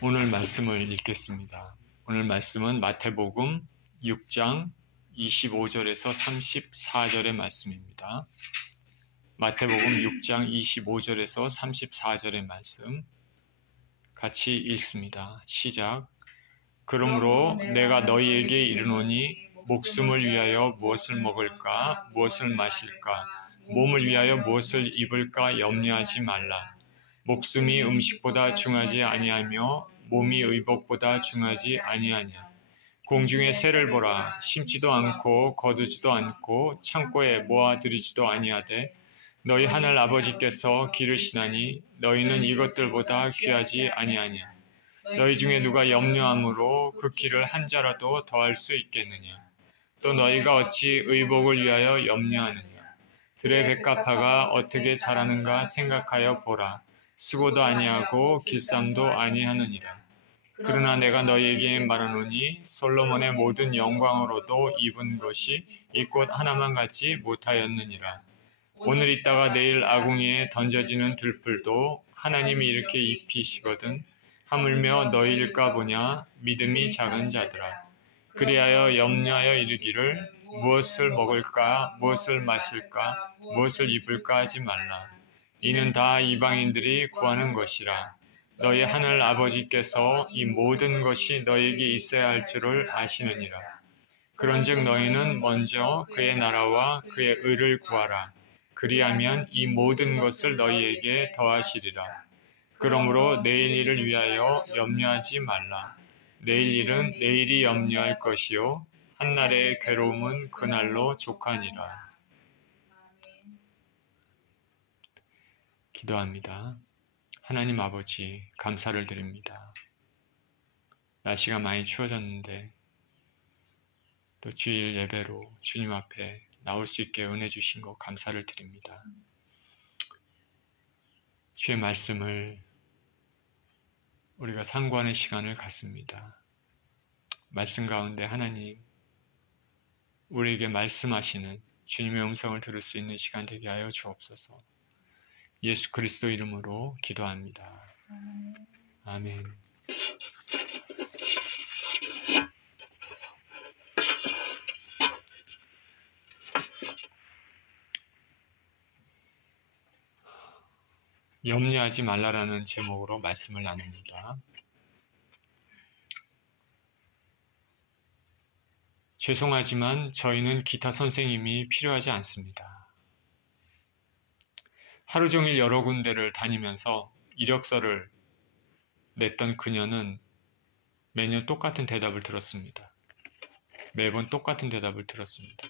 오늘 말씀을 읽겠습니다. 오늘 말씀은 마태복음 6장 25절에서 34절의 말씀입니다. 마태복음 6장 25절에서 34절의 말씀 같이 읽습니다. 시작. 그러므로 내가 너희에게 이르노니 목숨을 위하여 무엇을 먹을까, 무엇을 마실까, 몸을 위하여 무엇을 입을까 염려하지 말라. 목숨이 음식보다 중하지 아니하며 몸이 의복보다 중하지 아니하냐. 공중의 새를 보라. 심지도 않고 거두지도 않고 창고에 모아들이지도 아니하되 너희 하늘 아버지께서 기르시나니 너희는 이것들보다 귀하지 아니하냐. 너희 중에 누가 염려함으로 그 길을 한 자라도 더할 수 있겠느냐. 또 너희가 어찌 의복을 위하여 염려하느냐. 들의 백합화가 어떻게 자라는가 생각하여 보라. 수고도 아니하고 길쌈도 아니하느니라. 그러나 내가 너희에게 말하노니 솔로몬의 모든 영광으로도 입은 것이 이 꽃 하나만 갖지 못하였느니라. 오늘 있다가 내일 아궁이에 던져지는 들풀도 하나님이 이렇게 입히시거든 하물며 너희일까 보냐. 믿음이 작은 자들아. 그리하여 염려하여 이르기를 무엇을 먹을까, 무엇을 마실까, 무엇을 입을까 하지 말라. 이는 다 이방인들이 구하는 것이라. 너희 하늘 아버지께서 이 모든 것이 너희에게 있어야 할 줄을 아시느니라. 그런즉 너희는 먼저 그의 나라와 그의 의를 구하라. 그리하면 이 모든 것을 너희에게 더하시리라. 그러므로 내일 일을 위하여 염려하지 말라. 내일 일은 내일이 염려할 것이요 한날의 괴로움은 그날로 족하니라. 기도합니다. 하나님 아버지, 감사를 드립니다. 날씨가 많이 추워졌는데 또 주일 예배로 주님 앞에 나올 수 있게 은혜 주신 것 감사를 드립니다. 주의 말씀을 우리가 상고하는 시간을 갖습니다. 말씀 가운데 하나님, 우리에게 말씀하시는 주님의 음성을 들을 수 있는 시간 되게 하여 주옵소서. 예수 그리스도 이름으로 기도합니다. 아멘. 염려하지 말라라는 제목으로 말씀을 나눕니다. 죄송하지만 저희는 기타 선생님이 필요하지 않습니다. 하루 종일 여러 군데를 다니면서 이력서를 냈던 그녀는 매년 똑같은 대답을 들었습니다. 매번 똑같은 대답을 들었습니다.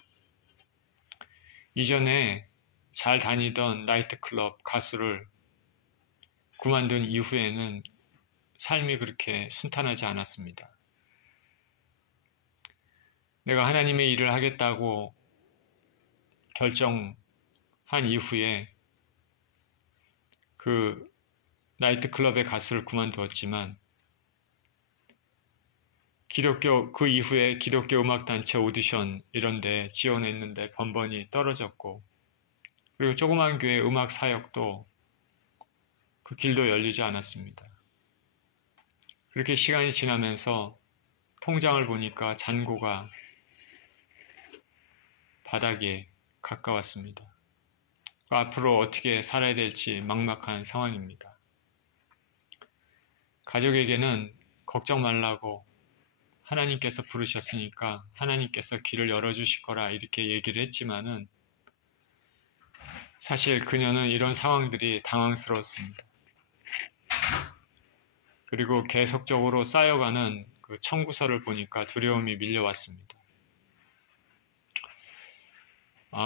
이전에 잘 다니던 나이트클럽 가수를 그만둔 이후에는 삶이 그렇게 순탄하지 않았습니다. 내가 하나님의 일을 하겠다고 결정한 이후에 그 나이트클럽의 가수를 그만두었지만 그 이후에 기독교 음악단체 오디션 이런 데 지원했는데 번번이 떨어졌고, 그리고 조그만 교회 음악 사역도 그 길도 열리지 않았습니다. 그렇게 시간이 지나면서 통장을 보니까 잔고가 바닥에 가까웠습니다. 앞으로 어떻게 살아야 될지 막막한 상황입니다. 가족에게는 걱정 말라고 하나님께서 부르셨으니까 하나님께서 길을 열어주실 거라 이렇게 얘기를 했지만은 사실 그녀는 이런 상황들이 당황스러웠습니다. 그리고 계속적으로 쌓여가는 그 청구서를 보니까 두려움이 밀려왔습니다.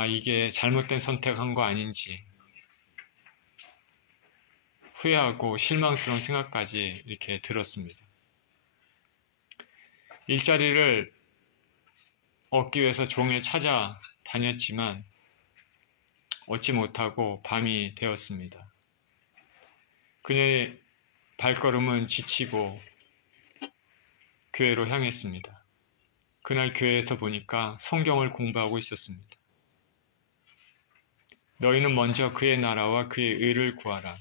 이게 잘못된 선택한 거 아닌지 후회하고 실망스러운 생각까지 이렇게 들었습니다. 일자리를 얻기 위해서 종일 찾아다녔지만 얻지 못하고 밤이 되었습니다. 그녀의 발걸음은 지치고 교회로 향했습니다. 그날 교회에서 보니까 성경을 공부하고 있었습니다. 너희는 먼저 그의 나라와 그의 의를 구하라.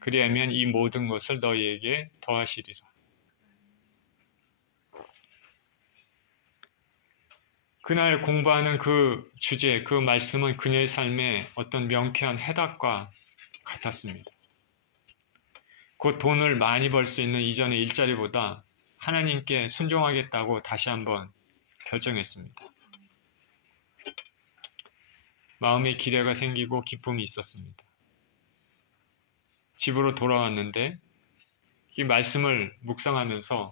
그리하면 이 모든 것을 너희에게 더하시리라. 그날 공부하는 그 주제, 그 말씀은 그녀의 삶의 어떤 명쾌한 해답과 같았습니다. 곧 돈을 많이 벌 수 있는 이전의 일자리보다 하나님께 순종하겠다고 다시 한번 결정했습니다. 마음에 기대가 생기고 기쁨이 있었습니다. 집으로 돌아왔는데 이 말씀을 묵상하면서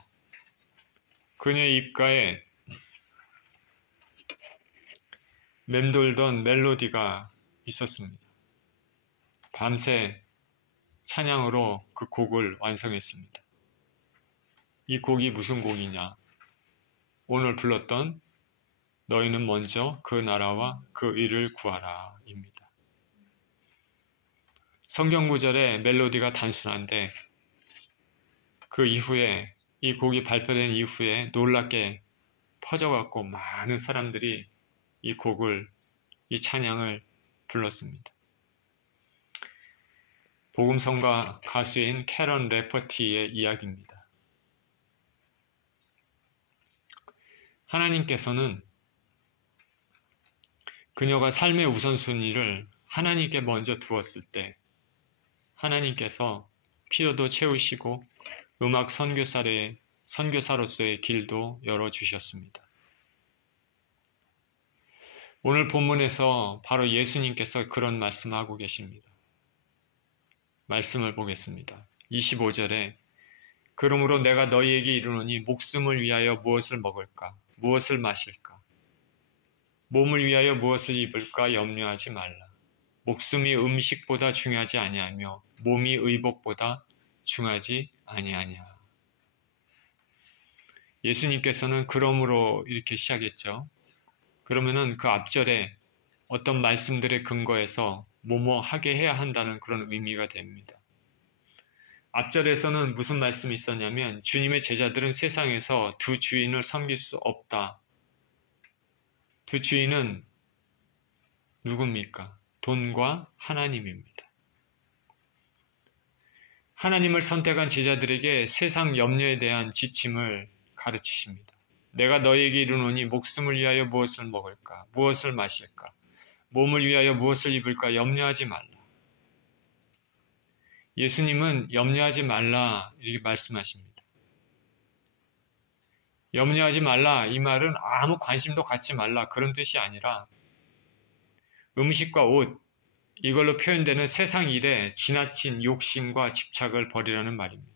그녀의 입가에 맴돌던 멜로디가 있었습니다. 밤새 찬양으로 그 곡을 완성했습니다. 이 곡이 무슨 곡이냐? 오늘 불렀던 너희는 먼저 그 나라와 그 의를 구하라 입니다. 성경 구절의 멜로디가 단순한데 그 이후에 이 곡이 발표된 이후에 놀랍게 퍼져갖고 많은 사람들이 이 곡을, 이 찬양을 불렀습니다. 복음성가 가수인 캐런 래퍼티의 이야기입니다. 하나님께서는 그녀가 삶의 우선순위를 하나님께 먼저 두었을 때 하나님께서 필요도 채우시고 음악 선교사로서의 길도 열어주셨습니다. 오늘 본문에서 바로 예수님께서 그런 말씀하고 계십니다. 말씀을 보겠습니다. 25절에 그러므로 내가 너희에게 이르노니 목숨을 위하여 무엇을 먹을까? 무엇을 마실까? 몸을 위하여 무엇을 입을까? 염려하지 말라. 목숨이 음식보다 중요하지 아니하며 몸이 의복보다 중요하지 아니하냐. 예수님께서는 그러므로 이렇게 시작했죠. 그러면은 그 앞절에 어떤 말씀들의 근거에서 뭐뭐 하게 해야 한다는 그런 의미가 됩니다. 앞절에서는 무슨 말씀이 있었냐면 주님의 제자들은 세상에서 두 주인을 섬길 수 없다. 두 주인은 누굽니까? 돈과 하나님입니다. 하나님을 선택한 제자들에게 세상 염려에 대한 지침을 가르치십니다. 내가 너희에게 이르노니 목숨을 위하여 무엇을 먹을까? 무엇을 마실까? 몸을 위하여 무엇을 입을까? 염려하지 말라. 예수님은 염려하지 말라 이렇게 말씀하십니다. 염려하지 말라 이 말은 아무 관심도 갖지 말라 그런 뜻이 아니라 음식과 옷 이걸로 표현되는 세상 일에 지나친 욕심과 집착을 버리라는 말입니다.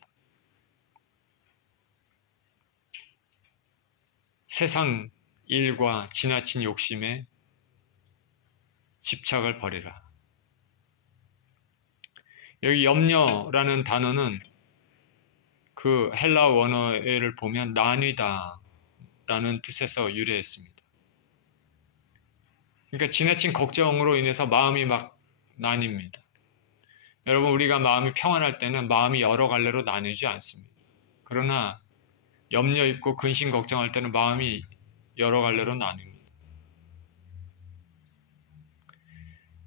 세상 일과 지나친 욕심에 집착을 버리라. 여기 염려라는 단어는 그 헬라 원어를 보면 나뉘다 라는 뜻에서 유래했습니다. 그러니까 지나친 걱정으로 인해서 마음이 막 나뉩니다. 여러분 우리가 마음이 평안할 때는 마음이 여러 갈래로 나뉘지 않습니다. 그러나 염려 있고 근심 걱정할 때는 마음이 여러 갈래로 나뉩니다.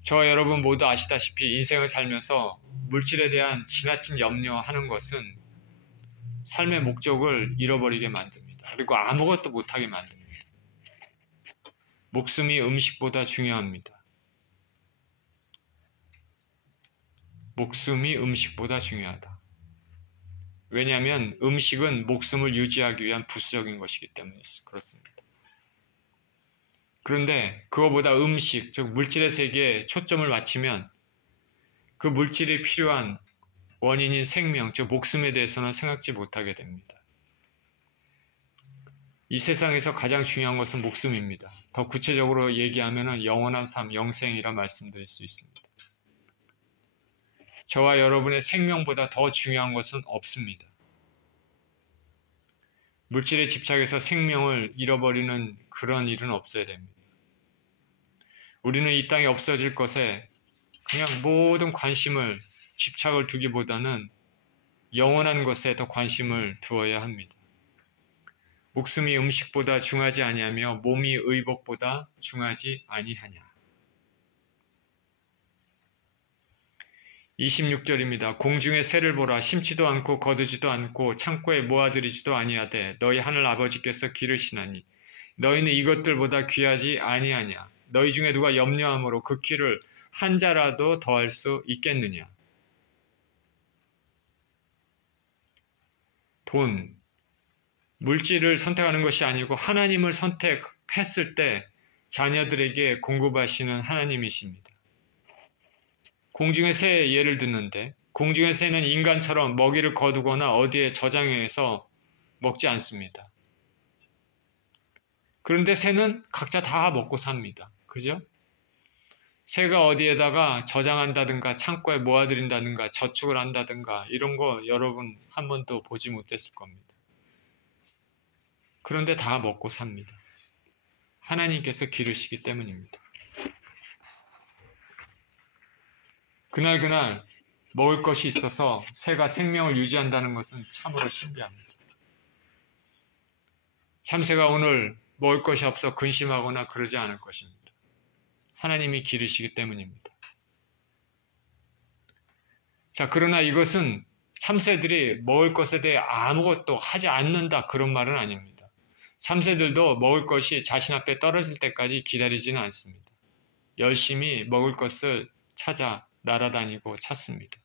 저와 여러분 모두 아시다시피 인생을 살면서 물질에 대한 지나친 염려하는 것은 삶의 목적을 잃어버리게 만듭니다. 그리고 아무것도 못하게 만듭니다. 목숨이 음식보다 중요합니다. 목숨이 음식보다 중요하다. 왜냐하면 음식은 목숨을 유지하기 위한 부수적인 것이기 때문에 그렇습니다. 그런데 그거보다 음식, 즉 물질의 세계에 초점을 맞추면 그 물질이 필요한 원인인 생명, 즉 목숨에 대해서는 생각지 못하게 됩니다. 이 세상에서 가장 중요한 것은 목숨입니다. 더 구체적으로 얘기하면 영원한 삶, 영생이라 말씀드릴 수 있습니다. 저와 여러분의 생명보다 더 중요한 것은 없습니다. 물질에 집착해서 생명을 잃어버리는 그런 일은 없어야 됩니다. 우리는 이 땅에 없어질 것에 그냥 모든 관심을, 집착을 두기보다는 영원한 것에 더 관심을 두어야 합니다. 목숨이 음식보다 중하지 아니하며 몸이 의복보다 중하지 아니하냐. 26절입니다. 공중의 새를 보라. 심지도 않고 거두지도 않고 창고에 모아들이지도 아니하되 너희 하늘 아버지께서 기르시나니 너희는 이것들보다 귀하지 아니하냐? 너희 중에 누가 염려함으로 그 키를 한 자라도 더할 수 있겠느냐? 돈, 물질을 선택하는 것이 아니고 하나님을 선택했을 때 자녀들에게 공급하시는 하나님이십니다. 공중의 새 예를 듣는데 공중의 새는 인간처럼 먹이를 거두거나 어디에 저장해서 먹지 않습니다. 그런데 새는 각자 다 먹고 삽니다. 그죠? 새가 어디에다가 저장한다든가 창고에 모아들인다든가 저축을 한다든가 이런 거 여러분 한 번도 보지 못했을 겁니다. 그런데 다 먹고 삽니다. 하나님께서 기르시기 때문입니다. 그날 먹을 것이 있어서 새가 생명을 유지한다는 것은 참으로 신기합니다. 참새가 오늘 먹을 것이 없어 근심하거나 그러지 않을 것입니다. 하나님이 기르시기 때문입니다. 자, 그러나 이것은 참새들이 먹을 것에 대해 아무것도 하지 않는다 그런 말은 아닙니다. 참새들도 먹을 것이 자신 앞에 떨어질 때까지 기다리지는 않습니다. 열심히 먹을 것을 찾아 날아다니고 찾습니다.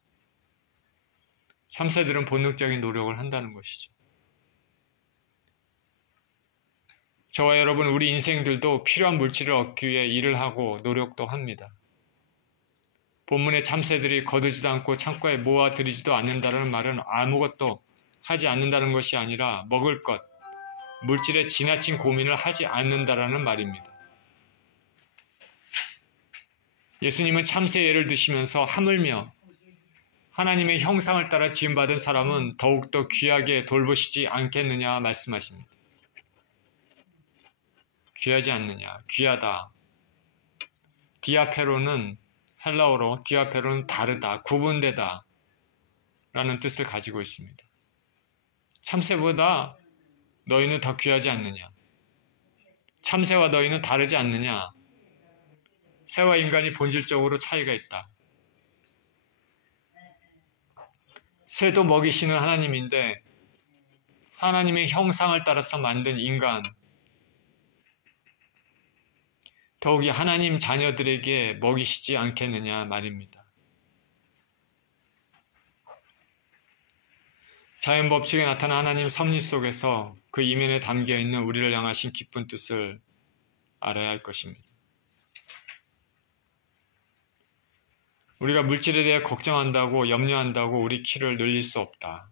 참새들은 본능적인 노력을 한다는 것이죠. 저와 여러분, 우리 인생들도 필요한 물질을 얻기 위해 일을 하고 노력도 합니다. 본문의 참새들이 거두지도 않고 창고에 모아들이지도 않는다는 말은 아무것도 하지 않는다는 것이 아니라 먹을 것, 물질에 지나친 고민을 하지 않는다라는 말입니다. 예수님은 참새 예를 드시면서 하물며 하나님의 형상을 따라 지음받은 사람은 더욱더 귀하게 돌보시지 않겠느냐 말씀하십니다. 귀하지 않느냐, 귀하다. 디아페로는 헬라어로 디아페로는 다르다, 구분되다 라는 뜻을 가지고 있습니다. 참새보다 너희는 더 귀하지 않느냐? 참새와 너희는 다르지 않느냐? 새와 인간이 본질적으로 차이가 있다. 새도 먹이시는 하나님인데 하나님의 형상을 따라서 만든 인간, 더욱이 하나님 자녀들에게 먹이시지 않겠느냐 말입니다. 자연 법칙에 나타난 하나님 섭리 속에서 그 이면에 담겨있는 우리를 향하신 깊은 뜻을 알아야 할 것입니다. 우리가 물질에 대해 걱정한다고 염려한다고 우리 키를 늘릴 수 없다.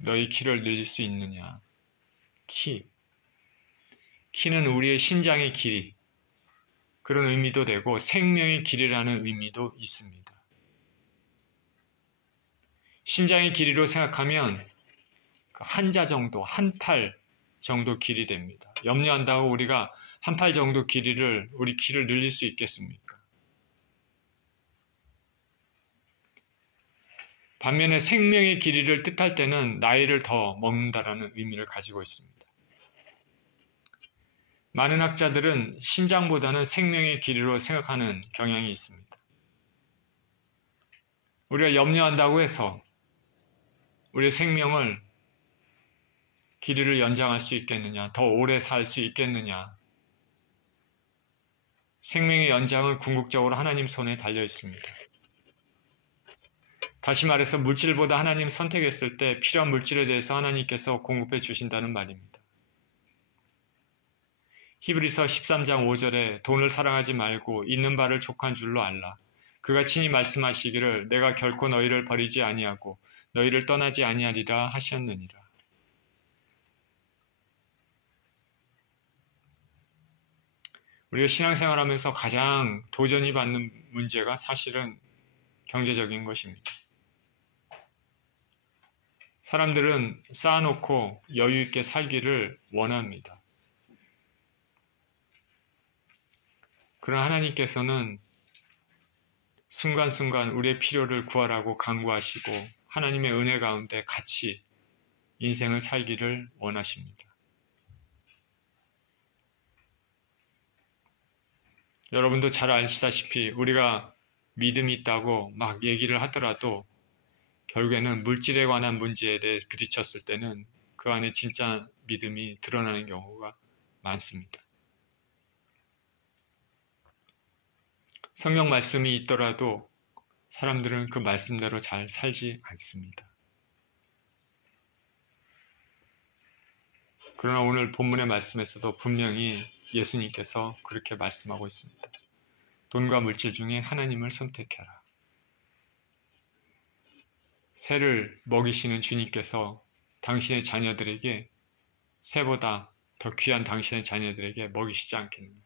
너희 키를 늘릴 수 있느냐? 키는 우리의 신장의 길이, 그런 의미도 되고 생명의 길이라는 의미도 있습니다. 신장의 길이로 생각하면 한 자 정도, 한 팔 정도 길이 됩니다. 염려한다고 우리가 한 팔 정도 길이를, 우리 키를 늘릴 수 있겠습니까? 반면에 생명의 길이를 뜻할 때는 나이를 더 먹는다라는 의미를 가지고 있습니다. 많은 학자들은 신장보다는 생명의 길이로 생각하는 경향이 있습니다. 우리가 염려한다고 해서 우리의 생명을 길이를 연장할 수 있겠느냐, 더 오래 살 수 있겠느냐. 생명의 연장은 궁극적으로 하나님 손에 달려 있습니다. 다시 말해서 물질보다 하나님 선택했을 때 필요한 물질에 대해서 하나님께서 공급해 주신다는 말입니다. 히브리서 13장 5절에 돈을 사랑하지 말고 있는 바를 족한 줄로 알라. 그가 친히 말씀하시기를 내가 결코 너희를 버리지 아니하고 너희를 떠나지 아니하리라 하셨느니라. 우리가 신앙생활하면서 가장 도전이 받는 문제가 사실은 경제적인 것입니다. 사람들은 쌓아놓고 여유 있게 살기를 원합니다. 그러나 하나님께서는 순간순간 우리의 필요를 구하라고 간구하시고 하나님의 은혜 가운데 같이 인생을 살기를 원하십니다. 여러분도 잘 아시다시피 우리가 믿음이 있다고 막 얘기를 하더라도 결국에는 물질에 관한 문제에 대해 부딪혔을 때는 그 안에 진짜 믿음이 드러나는 경우가 많습니다. 성경 말씀이 있더라도 사람들은 그 말씀대로 잘 살지 않습니다. 그러나 오늘 본문의 말씀에서도 분명히 예수님께서 그렇게 말씀하고 있습니다. 돈과 물질 중에 하나님을 선택해라. 새를 먹이시는 주님께서 당신의 자녀들에게 새보다 더 귀한 당신의 자녀들에게 먹이시지 않겠느냐.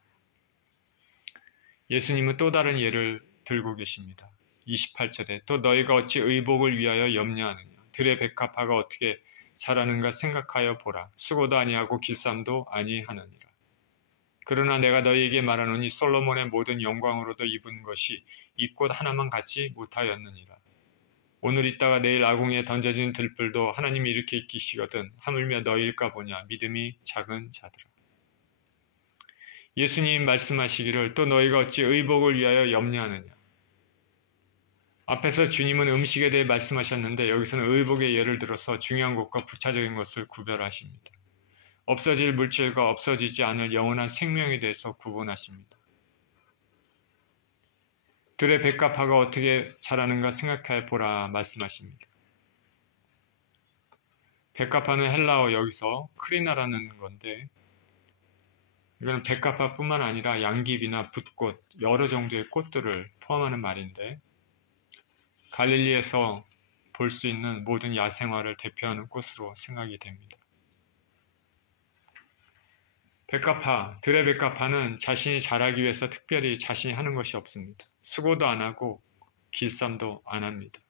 예수님은 또 다른 예를 들고 계십니다. 28절에 또 너희가 어찌 의복을 위하여 염려하느냐. 들의 백합화가 어떻게 자라는가 생각하여 보라. 수고도 아니하고 길쌈도 아니하느니라. 그러나 내가 너희에게 말하노니 솔로몬의 모든 영광으로도 입은 것이 이 꽃 하나만 갖지 못하였느니라. 오늘 있다가 내일 아궁이에 던져진 들불도 하나님이 이렇게 익히시거든 하물며 너희일까 보냐. 믿음이 작은 자들아. 예수님 말씀하시기를 또 너희가 어찌 의복을 위하여 염려하느냐. 앞에서 주님은 음식에 대해 말씀하셨는데 여기서는 의복의 예를 들어서 중요한 것과 부차적인 것을 구별하십니다. 없어질 물질과 없어지지 않을 영원한 생명에 대해서 구분하십니다. 들의 백합화가 어떻게 자라는가 생각해 보라 말씀하십니다. 백합화는 헬라어 여기서 크리나라는 건데 이거는 백합화뿐만 아니라 양귀비나 붓꽃 여러 정도의 꽃들을 포함하는 말인데 갈릴리에서 볼 수 있는 모든 야생화를 대표하는 꽃으로 생각이 됩니다. 백합화, 들의 백합화는 자신이 자라기 위해서 특별히 자신이 하는 것이 없습니다. 수고도 안 하고 길쌈도 안 합니다.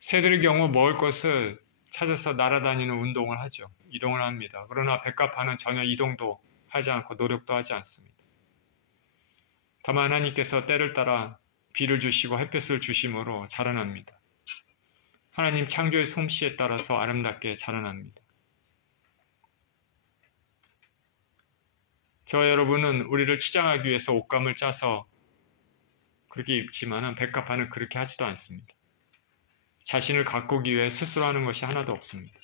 새들의 경우 먹을 것을 찾아서 날아다니는 운동을 하죠. 이동을 합니다. 그러나 백합화는 전혀 이동도 하지 않고 노력도 하지 않습니다. 다만 하나님께서 때를 따라 비를 주시고 햇볕을 주심으로 자라납니다. 하나님 창조의 솜씨에 따라서 아름답게 자라납니다. 저와 여러분은 우리를 치장하기 위해서 옷감을 짜서 그렇게 입지만은 백합화는 그렇게 하지도 않습니다. 자신을 가꾸기 위해 스스로 하는 것이 하나도 없습니다.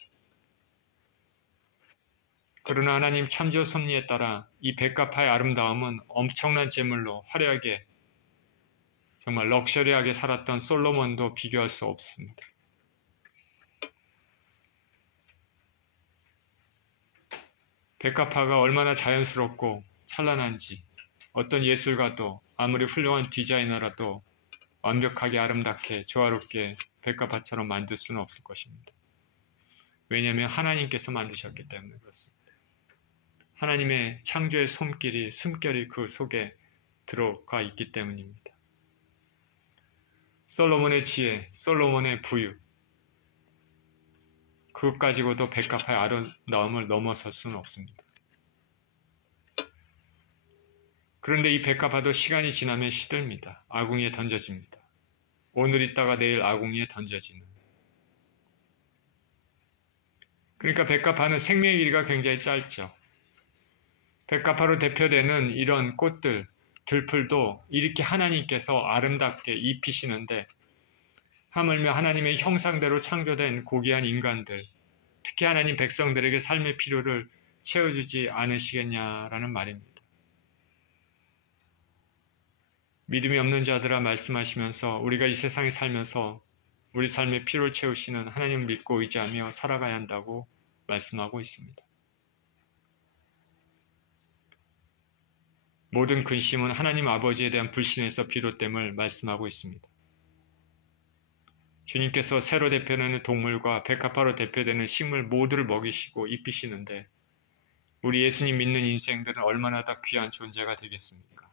그러나 하나님 창조 섭리에 따라 이 백합화의 아름다움은 엄청난 재물로 화려하게 정말 럭셔리하게 살았던 솔로몬도 비교할 수 없습니다. 백합화가 얼마나 자연스럽고 찬란한지 어떤 예술가도 아무리 훌륭한 디자이너라도 완벽하게 아름답게 조화롭게 백합화처럼 만들 수는 없을 것입니다. 왜냐하면 하나님께서 만드셨기 때문에 그렇습니다. 하나님의 창조의 손길이 숨결이 그 속에 들어가 있기 때문입니다. 솔로몬의 지혜, 솔로몬의 부유 그것 가지고도 백합화의 아름다움을 넘어설 수는 없습니다. 그런데 이 백합화도 시간이 지나면 시들입니다. 아궁이에 던져집니다. 오늘 있다가 내일 아궁이에 던져지는. 그러니까 백합화는 생명의 길이가 굉장히 짧죠. 백합화로 대표되는 이런 꽃들, 들풀도 이렇게 하나님께서 아름답게 입히시는데 하물며 하나님의 형상대로 창조된 고귀한 인간들, 특히 하나님 백성들에게 삶의 필요를 채워주지 않으시겠냐라는 말입니다. 믿음이 없는 자들아 말씀하시면서 우리가 이 세상에 살면서 우리 삶의 필요를 채우시는 하나님을 믿고 의지하며 살아가야 한다고 말씀하고 있습니다. 모든 근심은 하나님 아버지에 대한 불신에서 비롯됨을 말씀하고 있습니다. 주님께서 새로 대표되는 동물과 백합화로 대표되는 식물 모두를 먹이시고 입히시는데 우리 예수님 믿는 인생들은 얼마나 더 귀한 존재가 되겠습니까?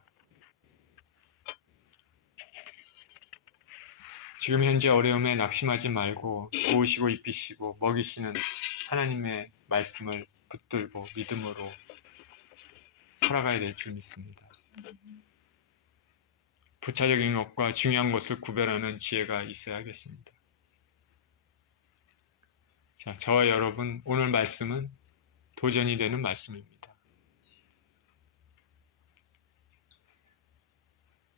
지금 현재 어려움에 낙심하지 말고 도우시고 입히시고 먹이시는 하나님의 말씀을 붙들고 믿음으로 살아가야 될 줄 믿습니다. 부차적인 것과 중요한 것을 구별하는 지혜가 있어야겠습니다. 자, 저와 여러분 오늘 말씀은 도전이 되는 말씀입니다.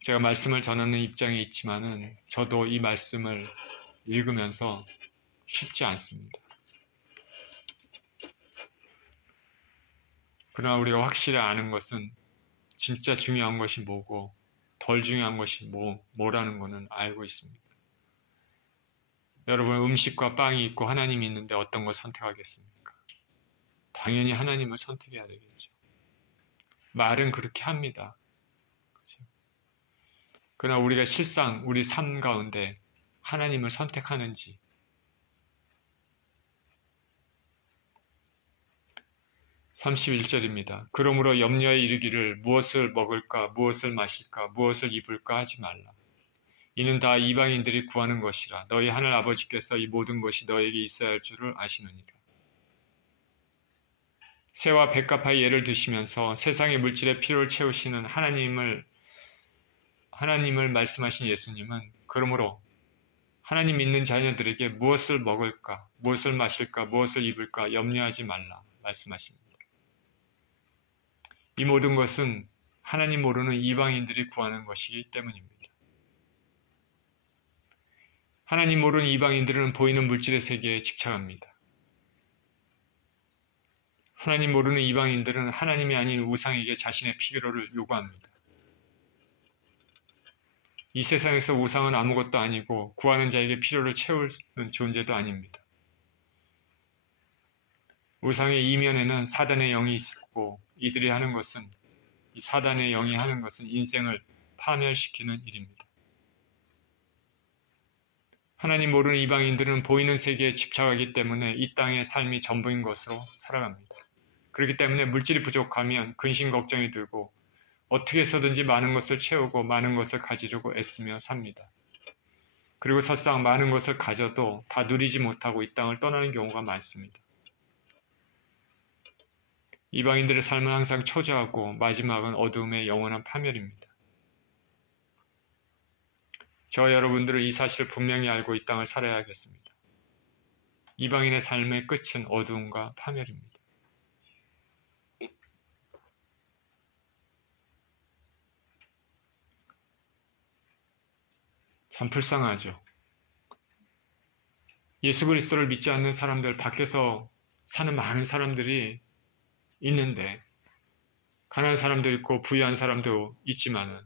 제가 말씀을 전하는 입장에 있지만은 저도 이 말씀을 읽으면서 쉽지 않습니다. 그러나 우리가 확실히 아는 것은 진짜 중요한 것이 뭐고 덜 중요한 것이 뭐라는 것은 알고 있습니다. 여러분, 음식과 빵이 있고 하나님이 있는데 어떤 걸 선택하겠습니까? 당연히 하나님을 선택해야 되겠죠. 말은 그렇게 합니다. 그렇죠? 그러나 우리가 실상 우리 삶 가운데 하나님을 선택하는지, 31절입니다. 그러므로 염려에 이르기를 무엇을 먹을까, 무엇을 마실까, 무엇을 입을까 하지 말라. 이는 다 이방인들이 구하는 것이라. 너희 하늘 아버지께서 이 모든 것이 너에게 있어야 할 줄을 아시느니라. 새와 백합화의 예를 드시면서 세상의 물질의 필요를 채우시는 하나님을 말씀하신 예수님은 그러므로 하나님 믿는 자녀들에게 무엇을 먹을까, 무엇을 마실까, 무엇을 입을까 염려하지 말라 말씀하십니다. 이 모든 것은 하나님 모르는 이방인들이 구하는 것이기 때문입니다. 하나님 모르는 이방인들은 보이는 물질의 세계에 집착합니다. 하나님 모르는 이방인들은 하나님이 아닌 우상에게 자신의 필요를 요구합니다. 이 세상에서 우상은 아무것도 아니고 구하는 자에게 필요를 채우는 존재도 아닙니다. 우상의 이면에는 사단의 영이 있고 이들이 하는 것은, 이 사단의 영이 하는 것은 인생을 파멸시키는 일입니다. 하나님 모르는 이방인들은 보이는 세계에 집착하기 때문에 이 땅의 삶이 전부인 것으로 살아갑니다. 그렇기 때문에 물질이 부족하면 근심 걱정이 들고 어떻게 해서든지 많은 것을 채우고 많은 것을 가지려고 애쓰며 삽니다. 그리고 설상 많은 것을 가져도 다 누리지 못하고 이 땅을 떠나는 경우가 많습니다. 이방인들의 삶은 항상 초조하고 마지막은 어두움의 영원한 파멸입니다. 저와 여러분들은 이 사실을 분명히 알고 이 땅을 살아야 하겠습니다. 이방인의 삶의 끝은 어두움과 파멸입니다. 참 불쌍하죠. 예수 그리스도를 믿지 않는 사람들, 밖에서 사는 많은 사람들이 있는데, 가난한 사람도 있고 부유한 사람도 있지만은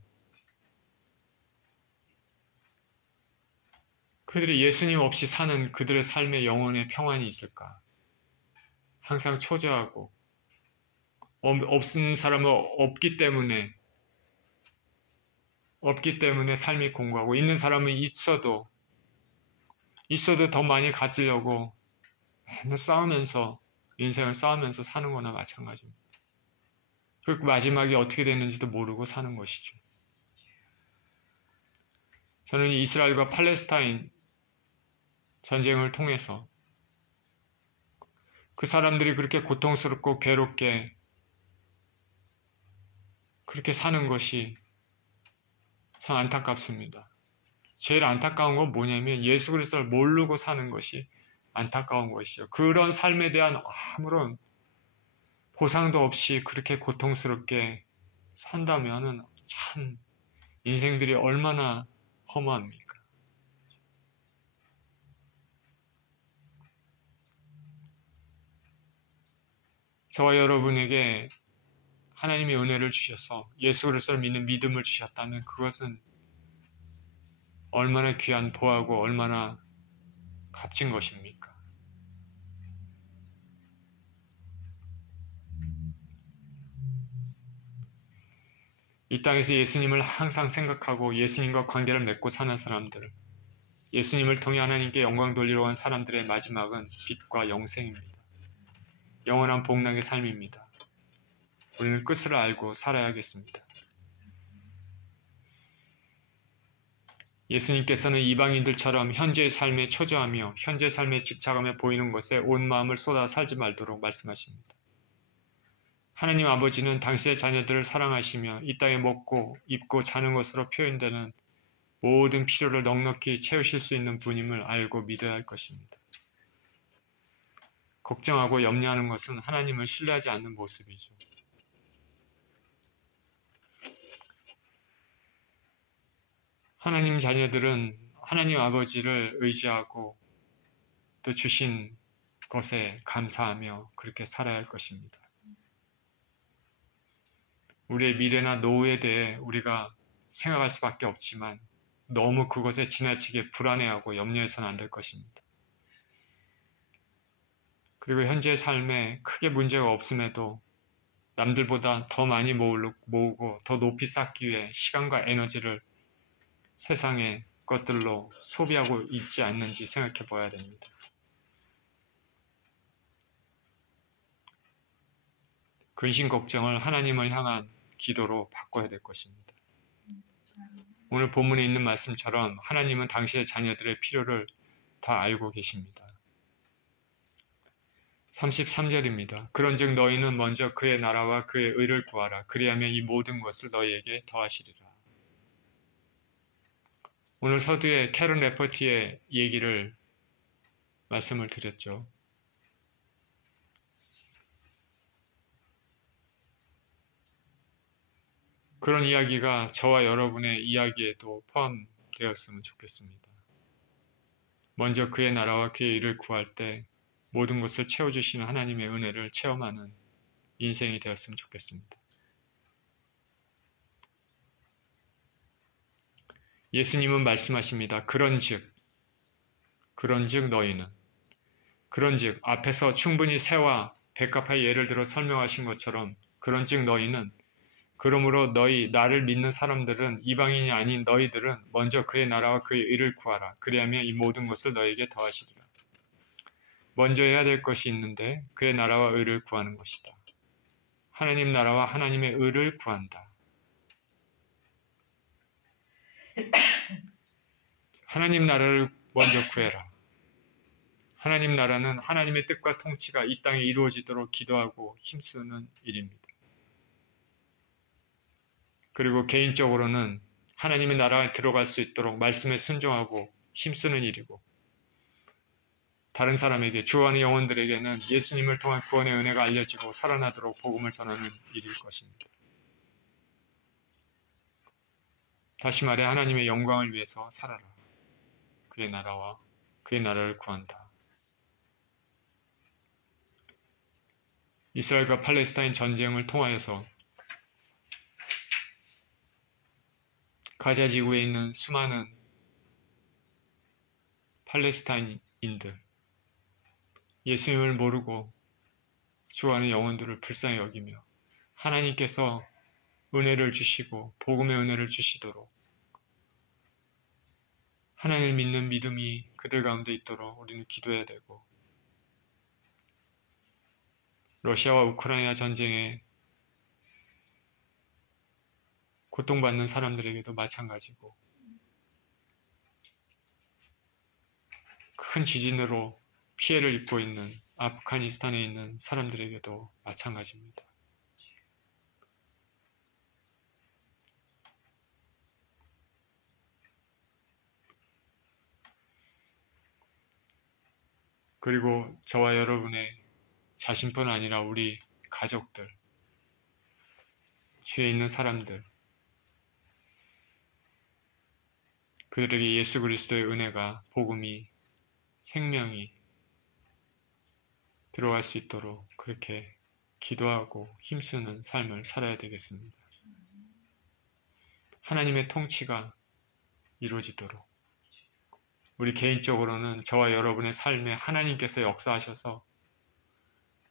그들이 예수님 없이 사는 그들의 삶의 영혼의 평안이 있을까? 항상 초조하고 없는 사람은 없기 때문에 삶이 공고하고 있는 사람은 있어도 더 많이 가지려고 싸우면서 인생을 싸우면서 사는 거나 마찬가지입니다. 그 마지막이 어떻게 됐는지도 모르고 사는 것이죠. 저는 이스라엘과 팔레스타인 전쟁을 통해서 그 사람들이 그렇게 고통스럽고 괴롭게 그렇게 사는 것이 참 안타깝습니다. 제일 안타까운 건 뭐냐면 예수 그리스도를 모르고 사는 것이 안타까운 것이죠. 그런 삶에 대한 아무런 보상도 없이 그렇게 고통스럽게 산다면 참 인생들이 얼마나 허무합니까? 저와 여러분에게 하나님의 은혜를 주셔서 예수 그리스도를 믿는 믿음을 주셨다면 그것은 얼마나 귀한 보하고 얼마나 값진 것입니까? 이 땅에서 예수님을 항상 생각하고 예수님과 관계를 맺고 사는 사람들, 예수님을 통해 하나님께 영광 돌리러 온 사람들의 마지막은 빛과 영생입니다. 영원한 복락의 삶입니다. 우리는 끝을 알고 살아야겠습니다. 예수님께서는 이방인들처럼 현재의 삶에 초조하며 현재의 삶에 집착하며 보이는 것에 온 마음을 쏟아 살지 말도록 말씀하십니다. 하나님 아버지는 당신의 자녀들을 사랑하시며 이 땅에 먹고 입고 자는 것으로 표현되는 모든 필요를 넉넉히 채우실 수 있는 분임을 알고 믿어야 할 것입니다. 걱정하고 염려하는 것은 하나님을 신뢰하지 않는 모습이죠. 하나님 자녀들은 하나님 아버지를 의지하고 또 주신 것에 감사하며 그렇게 살아야 할 것입니다. 우리의 미래나 노후에 대해 우리가 생각할 수밖에 없지만 너무 그것에 지나치게 불안해하고 염려해서는 안 될 것입니다. 그리고 현재의 삶에 크게 문제가 없음에도 남들보다 더 많이 모으고 더 높이 쌓기 위해 시간과 에너지를 세상의 것들로 소비하고 있지 않는지 생각해 봐야 됩니다. 근심 걱정을 하나님을 향한 기도로 바꿔야 될 것입니다. 오늘 본문에 있는 말씀처럼 하나님은 당신의 자녀들의 필요를 다 알고 계십니다. 33절입니다. 그런즉 너희는 먼저 그의 나라와 그의 의를 구하라. 그리하면 이 모든 것을 너희에게 더하시리라. 오늘 서두에 캐런 레퍼티의 얘기를 말씀을 드렸죠. 그런 이야기가 저와 여러분의 이야기에도 포함되었으면 좋겠습니다. 먼저 그의 나라와 그의 일을 구할 때 모든 것을 채워주시는 하나님의 은혜를 체험하는 인생이 되었으면 좋겠습니다. 예수님은 말씀하십니다. 그런즉 너희는 그런즉 앞에서 충분히 새와 백합화의 예를 들어 설명하신 것처럼 그런즉 너희는 그러므로 나를 믿는 사람들은 이방인이 아닌 너희들은 먼저 그의 나라와 그의 의를 구하라. 그리하면 이 모든 것을 너에게 더하시리라. 먼저 해야 될 것이 있는데 그의 나라와 의를 구하는 것이다. 하나님 나라와 하나님의 의를 구한다. 하나님 나라를 먼저 구해라. 하나님 나라는 하나님의 뜻과 통치가 이 땅에 이루어지도록 기도하고 힘쓰는 일입니다. 그리고 개인적으로는 하나님의 나라에 들어갈 수 있도록 말씀에 순종하고 힘쓰는 일이고 다른 사람에게 주어하는 영혼들에게는 예수님을 통한 구원의 은혜가 알려지고 살아나도록 복음을 전하는 일일 것입니다. 다시 말해 하나님의 영광을 위해서 살아라. 그의 나라와 그의 나라를 구한다. 이스라엘과 팔레스타인 전쟁을 통하여서 가자 지구에 있는 수많은 팔레스타인인들, 예수님을 모르고 죽어가는 영혼들을 불쌍히 여기며 하나님께서 은혜를 주시고 복음의 은혜를 주시도록 하나님을 믿는 믿음이 그들 가운데 있도록 우리는 기도해야 되고 러시아와 우크라이나 전쟁에 고통받는 사람들에게도 마찬가지고 큰 지진으로 피해를 입고 있는 아프가니스탄에 있는 사람들에게도 마찬가지입니다. 그리고 저와 여러분의 자신뿐 아니라 우리 가족들, 주위에 있는 사람들, 그들에게 예수 그리스도의 은혜가, 복음이, 생명이 들어갈 수 있도록 그렇게 기도하고 힘쓰는 삶을 살아야 되겠습니다. 하나님의 통치가 이루어지도록 우리 개인적으로는 저와 여러분의 삶에 하나님께서 역사하셔서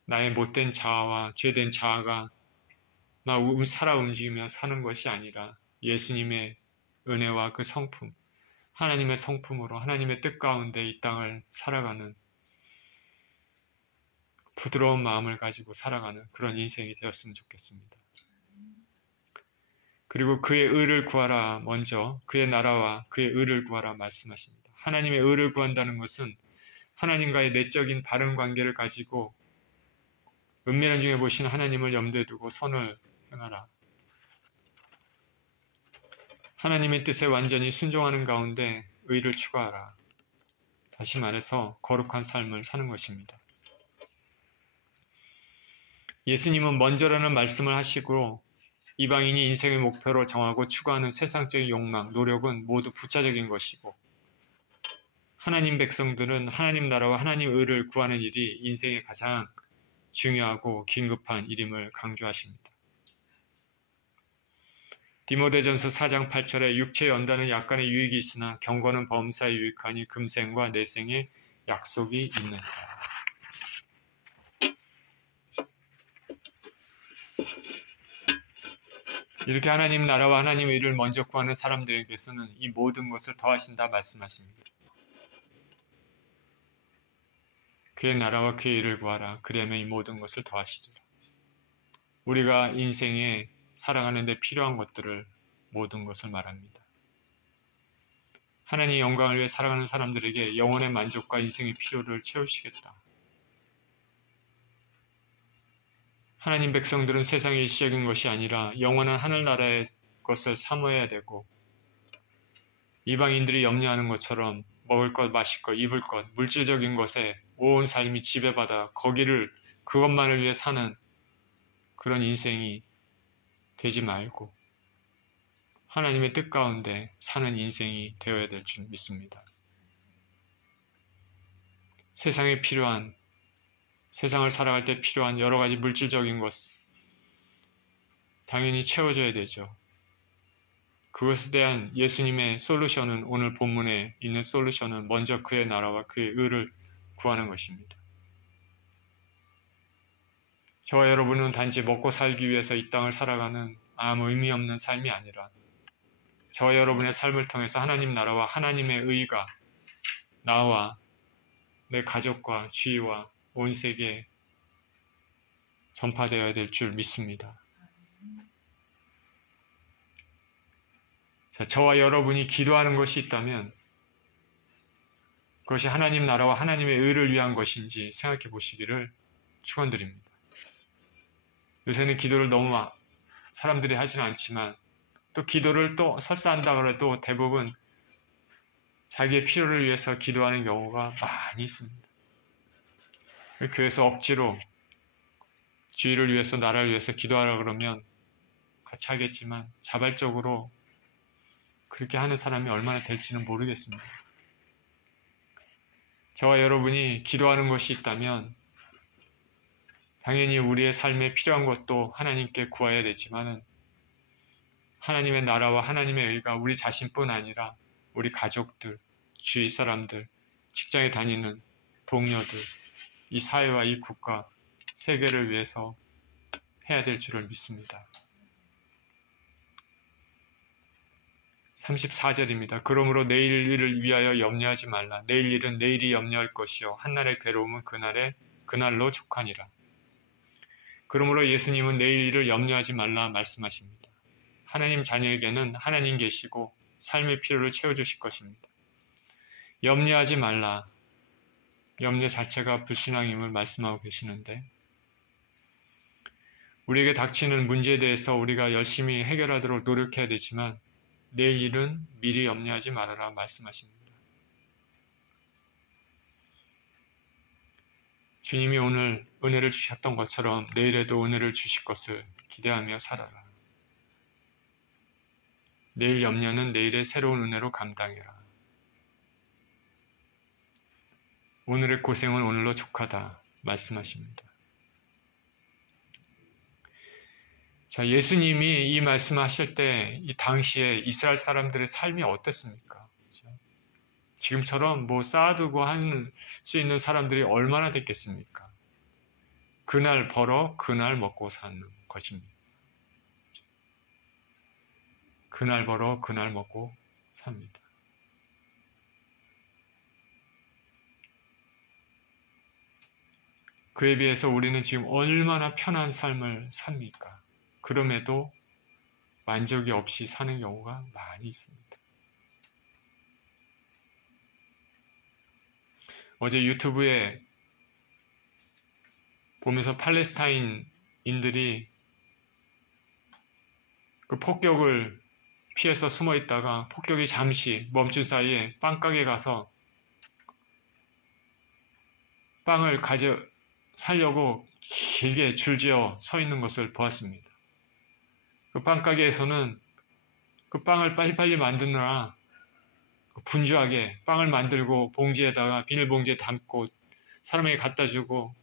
나의 못된 자아와 죄된 자아가 나 살아 움직이며 사는 것이 아니라 예수님의 은혜와 그 성품, 하나님의 성품으로 하나님의 뜻 가운데 이 땅을 살아가는 부드러운 마음을 가지고 살아가는 그런 인생이 되었으면 좋겠습니다. 그리고 그의 의를 구하라. 먼저 그의 나라와 그의 의를 구하라 말씀하십니다. 하나님의 의를 구한다는 것은 하나님과의 내적인 바른 관계를 가지고 은밀한 중에 보시는 하나님을 염두에 두고 선을 행하라. 하나님의 뜻에 완전히 순종하는 가운데 의를 추구하라. 다시 말해서 거룩한 삶을 사는 것입니다. 예수님은 먼저라는 말씀을 하시고 이방인이 인생의 목표로 정하고 추구하는 세상적인 욕망, 노력은 모두 부차적인 것이고 하나님 백성들은 하나님 나라와 하나님 의를 구하는 일이 인생의 가장 중요하고 긴급한 일임을 강조하십니다. 디모데전서 4장 8절에 육체 연단은 약간의 유익이 있으나 경고는 범사에 유익하니 금생과 내생의 약속이 있느니라. 이렇게 하나님 나라와 하나님의 의를 먼저 구하는 사람들에게서는 이 모든 것을 더하신다 말씀하십니다. 그의 나라와 그의 의를 구하라. 그리하면 이 모든 것을 더하시리라. 우리가 인생에 살아가는 데 필요한 것들을 모든 것을 말합니다. 하나님의 영광을 위해 살아가는 사람들에게 영혼의 만족과 인생의 필요를 채우시겠다. 하나님 백성들은 세상의 일시적인 것이 아니라 영원한 하늘나라의 것을 사모해야 되고 이방인들이 염려하는 것처럼 먹을 것, 마실 것, 입을 것, 물질적인 것에 온 삶이 지배받아 거기를 그것만을 위해 사는 그런 인생이 되지 말고 하나님의 뜻 가운데 사는 인생이 되어야 될 줄 믿습니다. 세상에 필요한, 세상을 살아갈 때 필요한 여러 가지 물질적인 것 당연히 채워져야 되죠. 그것에 대한 예수님의 솔루션은 오늘 본문에 있는 솔루션은 먼저 그의 나라와 그의 의를 구하는 것입니다. 저와 여러분은 단지 먹고 살기 위해서 이 땅을 살아가는 아무 의미 없는 삶이 아니라 저와 여러분의 삶을 통해서 하나님 나라와 하나님의 의가 나와 내 가족과 주위와 온 세계에 전파되어야 될 줄 믿습니다. 자, 저와 여러분이 기도하는 것이 있다면 그것이 하나님 나라와 하나님의 의를 위한 것인지 생각해 보시기를 축원드립니다. 요새는 기도를 너무 사람들이 하지는 않지만 또 기도를 또 설사한다 그래도 대부분 자기의 필요를 위해서 기도하는 경우가 많이 있습니다. 교회에서 억지로 주의를 위해서 나라를 위해서 기도하라 그러면 같이 하겠지만 자발적으로 그렇게 하는 사람이 얼마나 될지는 모르겠습니다. 저와 여러분이 기도하는 것이 있다면 당연히 우리의 삶에 필요한 것도 하나님께 구해야 되지만 하나님의 나라와 하나님의 의가 우리 자신뿐 아니라 우리 가족들, 주위 사람들, 직장에 다니는 동료들, 이 사회와 이 국가, 세계를 위해서 해야 될 줄을 믿습니다. 34절입니다. 그러므로 내일 일을 위하여 염려하지 말라. 내일 일은 내일이 염려할 것이요 한날의 괴로움은 그날로 족하니라. 그러므로 예수님은 내일 일을 염려하지 말라 말씀하십니다. 하나님 자녀에게는 하나님 계시고 삶의 필요를 채워주실 것입니다. 염려하지 말라. 염려 자체가 불신앙임을 말씀하고 계시는데 우리에게 닥치는 문제에 대해서 우리가 열심히 해결하도록 노력해야 되지만 내일 일은 미리 염려하지 말아라 말씀하십니다. 주님이 오늘 은혜를 주셨던 것처럼 내일에도 은혜를 주실 것을 기대하며 살아라. 내일 염려는 내일의 새로운 은혜로 감당해라. 오늘의 고생은 오늘로 족하다 말씀하십니다. 자, 예수님이 이 말씀하실 때 이 당시에 이스라엘 사람들의 삶이 어땠습니까? 지금처럼 뭐 쌓아두고 할 수 있는 사람들이 얼마나 됐겠습니까? 그날 벌어 그날 먹고 사는 것입니다. 그날 벌어 그날 먹고 삽니다. 그에 비해서 우리는 지금 얼마나 편한 삶을 삽니까? 그럼에도 만족이 없이 사는 경우가 많이 있습니다. 어제 유튜브에 보면서 팔레스타인인들이 그 폭격을 피해서 숨어 있다가 폭격이 잠시 멈춘 사이에 빵가게 가서 빵을 살려고 길게 줄지어 서 있는 것을 보았습니다. 그 빵가게에서는 그 빵을 빨리빨리 만드느라 분주하게 빵을 만들고 봉지에다가 비닐봉지에 담고 사람에게 갖다 주고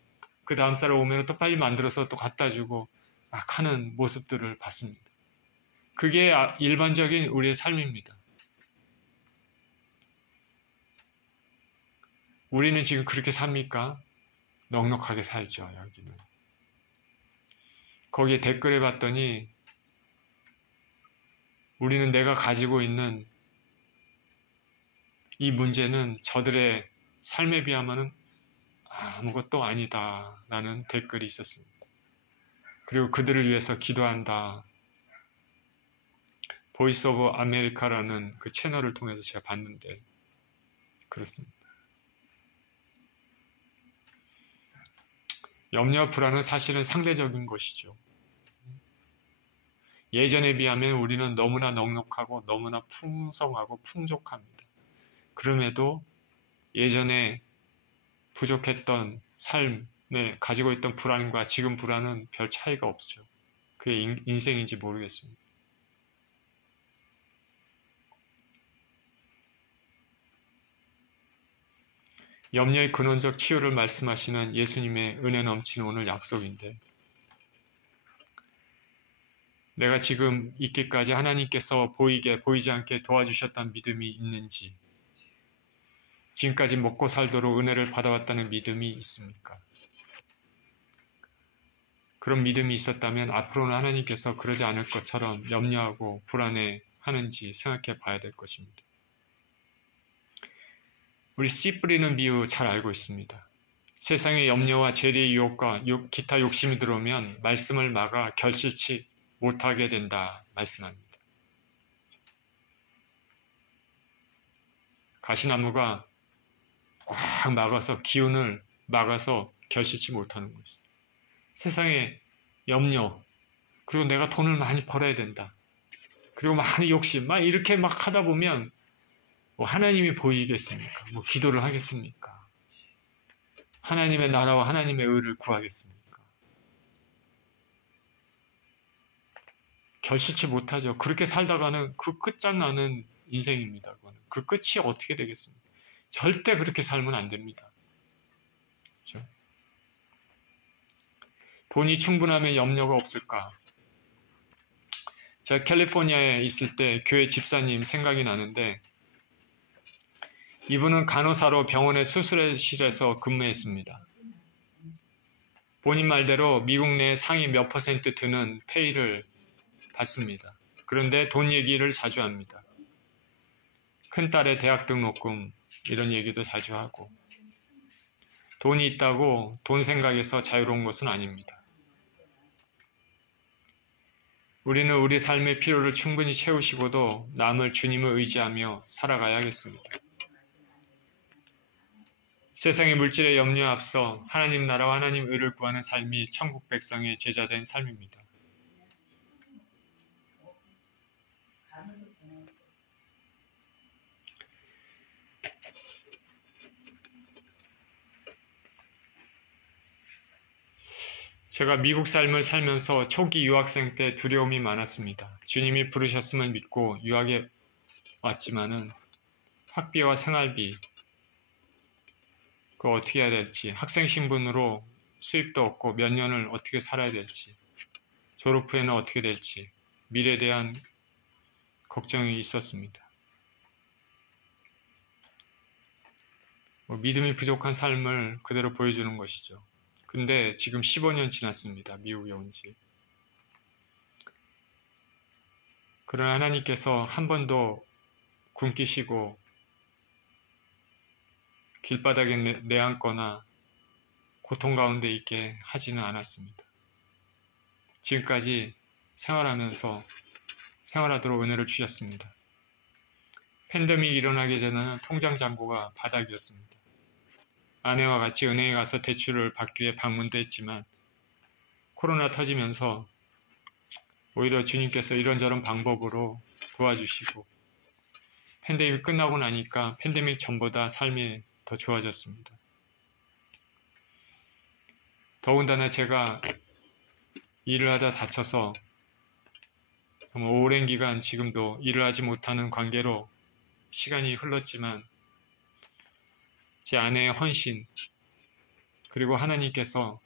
그 다음 사람 오면 또 빨리 만들어서 또 갖다 주고 막 하는 모습들을 봤습니다. 그게 일반적인 우리의 삶입니다. 우리는 지금 그렇게 삽니까? 넉넉하게 살죠, 여기는. 거기에 댓글에 봤더니 우리는 내가 가지고 있는 이 문제는 저들의 삶에 비하면 아무것도 아니다 라는 댓글이 있었습니다. 그리고 그들을 위해서 기도한다. 보이스 오브 아메리카라는 그 채널을 통해서 제가 봤는데 그렇습니다. 염려와 불안은 사실은 상대적인 것이죠. 예전에 비하면 우리는 너무나 넉넉하고 너무나 풍성하고 풍족합니다. 그럼에도 예전에 부족했던 삶에 가지고 있던 불안과 지금 불안은 별 차이가 없죠. 그게 인생인지 모르겠습니다. 염려의 근원적 치유를 말씀하시는 예수님의 은혜 넘치는 오늘 약속인데, 내가 지금 있기까지 하나님께서 보이지 않게 도와주셨다는 믿음이 있는지, 지금까지 먹고 살도록 은혜를 받아왔다는 믿음이 있습니까? 그런 믿음이 있었다면 앞으로는 하나님께서 그러지 않을 것처럼 염려하고 불안해하는지 생각해 봐야 될 것입니다. 우리 씨 뿌리는 비유 잘 알고 있습니다. 세상의 염려와 재리의 유혹과 기타 욕심이 들어오면 말씀을 막아 결실치 못하게 된다 말씀합니다. 가시나무가 꽉 막아서 기운을 막아서 결실치 못하는 것이죠. 세상의 염려, 그리고 내가 돈을 많이 벌어야 된다. 그리고 많이 욕심, 막 이렇게 막 하다 보면 뭐 하나님이 보이겠습니까? 뭐 기도를 하겠습니까? 하나님의 나라와 하나님의 의를 구하겠습니까? 결실치 못하죠. 그렇게 살다가는 그 끝장나는 인생입니다. 그 끝이 어떻게 되겠습니까? 절대 그렇게 살면 안 됩니다. 그렇죠? 돈이 충분하면 염려가 없을까? 제가 캘리포니아에 있을 때 교회 집사님 생각이 나는데, 이분은 간호사로 병원의 수술실에서 근무했습니다. 본인 말대로 미국 내 상위 몇 % 드는 페이를 받습니다. 그런데 돈 얘기를 자주 합니다. 큰딸의 대학 등록금 이런 얘기도 자주 하고, 돈이 있다고 돈 생각에서 자유로운 것은 아닙니다. 우리는 우리 삶의 필요를 충분히 채우시고도 남을 주님을 의지하며 살아가야겠습니다. 세상의 물질의 염려에 앞서 하나님 나라와 하나님 의를 구하는 삶이 천국 백성의 제자된 삶입니다. 제가 미국 삶을 살면서 초기 유학생 때 두려움이 많았습니다. 주님이 부르셨음을 믿고 유학에 왔지만은 학비와 생활비, 그거 어떻게 해야 될지, 학생 신분으로 수입도 없고 몇 년을 어떻게 살아야 될지, 졸업 후에는 어떻게 될지, 미래에 대한 걱정이 있었습니다. 믿음이 부족한 삶을 그대로 보여주는 것이죠. 근데 지금 15년 지났습니다. 미국에 온 지. 그러나 하나님께서 한 번도 굶기시고 길바닥에 내앉거나 고통 가운데 있게 하지는 않았습니다. 지금까지 생활하도록 은혜를 주셨습니다. 팬데믹이 일어나기 전에는 통장 잔고가 바닥이었습니다. 아내와 같이 은행에 가서 대출을 받기 위해 방문도 했지만 코로나 터지면서 오히려 주님께서 이런저런 방법으로 도와주시고 팬데믹 끝나고 나니까 팬데믹 전보다 삶이 더 좋아졌습니다. 더군다나 제가 일을 하다 다쳐서 정말 오랜 기간 지금도 일을 하지 못하는 관계로 시간이 흘렀지만 제 아내의 헌신 그리고 하나님께서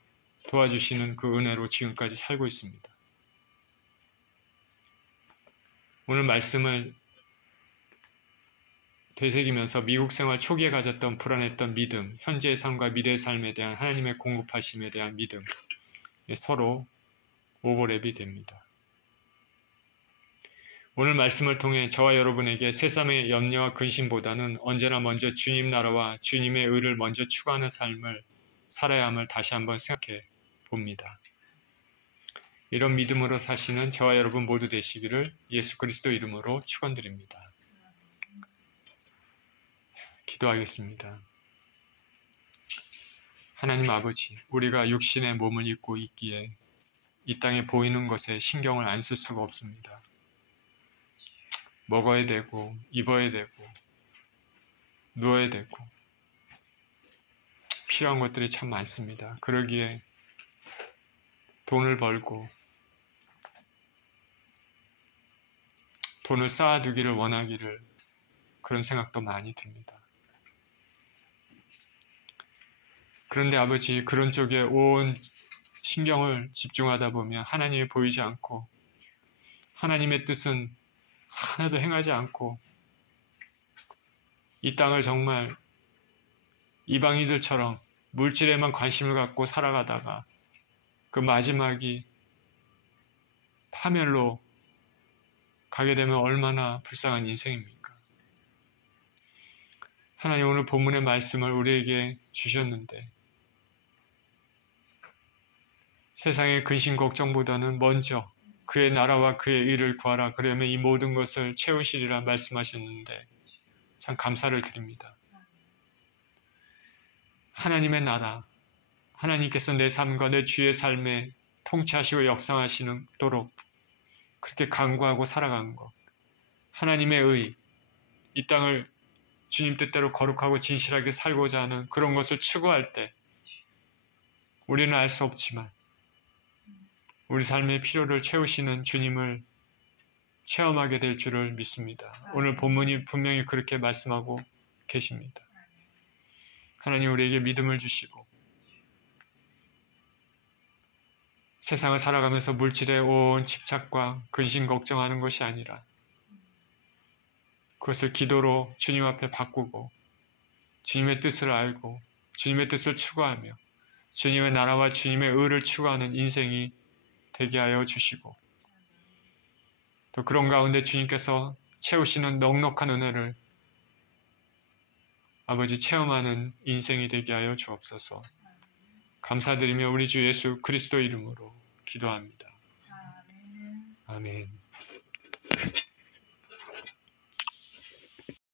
도와주시는 그 은혜로 지금까지 살고 있습니다. 오늘 말씀을 되새기면서 미국 생활 초기에 가졌던 불안했던 믿음, 현재의 삶과 미래의 삶에 대한 하나님의 공급하심에 대한 믿음, 서로 오버랩이 됩니다. 오늘 말씀을 통해 저와 여러분에게 세상의 염려와 근심보다는 언제나 먼저 주님 나라와 주님의 의를 먼저 추구하는 삶을 살아야 함을 다시 한번 생각해 봅니다. 이런 믿음으로 사시는 저와 여러분 모두 되시기를 예수 그리스도 이름으로 축원드립니다. 기도하겠습니다. 하나님 아버지, 우리가 육신의 몸을 입고 있기에 이 땅에 보이는 것에 신경을 안 쓸 수가 없습니다. 먹어야 되고, 입어야 되고, 누워야 되고, 필요한 것들이 참 많습니다. 그러기에 돈을 벌고, 돈을 쌓아두기를 원하기를 그런 생각도 많이 듭니다. 그런데 아버지, 그런 쪽에 온 신경을 집중하다 보면 하나님이 보이지 않고 하나님의 뜻은 하나도 행하지 않고 이 땅을 정말 이방인들처럼 물질에만 관심을 갖고 살아가다가 그 마지막이 파멸로 가게 되면 얼마나 불쌍한 인생입니까? 하나님, 오늘 본문의 말씀을 우리에게 주셨는데 세상의 근심 걱정보다는 먼저 그의 나라와 그의 의를 구하라. 그러면 이 모든 것을 채우시리라 말씀하셨는데 참 감사를 드립니다. 하나님의 나라, 하나님께서 내 삶과 내 주의 삶에 통치하시고 역사하시도록 그렇게 간구하고 살아간 것, 하나님의 의, 이 땅을 주님 뜻대로 거룩하고 진실하게 살고자 하는 그런 것을 추구할 때 우리는 알 수 없지만 우리 삶의 필요를 채우시는 주님을 체험하게 될 줄을 믿습니다. 오늘 본문이 분명히 그렇게 말씀하고 계십니다. 하나님, 우리에게 믿음을 주시고 세상을 살아가면서 물질에 온 집착과 근심 걱정하는 것이 아니라 그것을 기도로 주님 앞에 바꾸고 주님의 뜻을 알고 주님의 뜻을 추구하며 주님의 나라와 주님의 의를 추구하는 인생이 되게 하여 주시고 또 그런 가운데 주님께서 채우시는 넉넉한 은혜를 아버지 체험하는 인생이 되게 하여 주옵소서. 감사드리며 우리 주 예수 그리스도 이름으로 기도합니다. 아멘.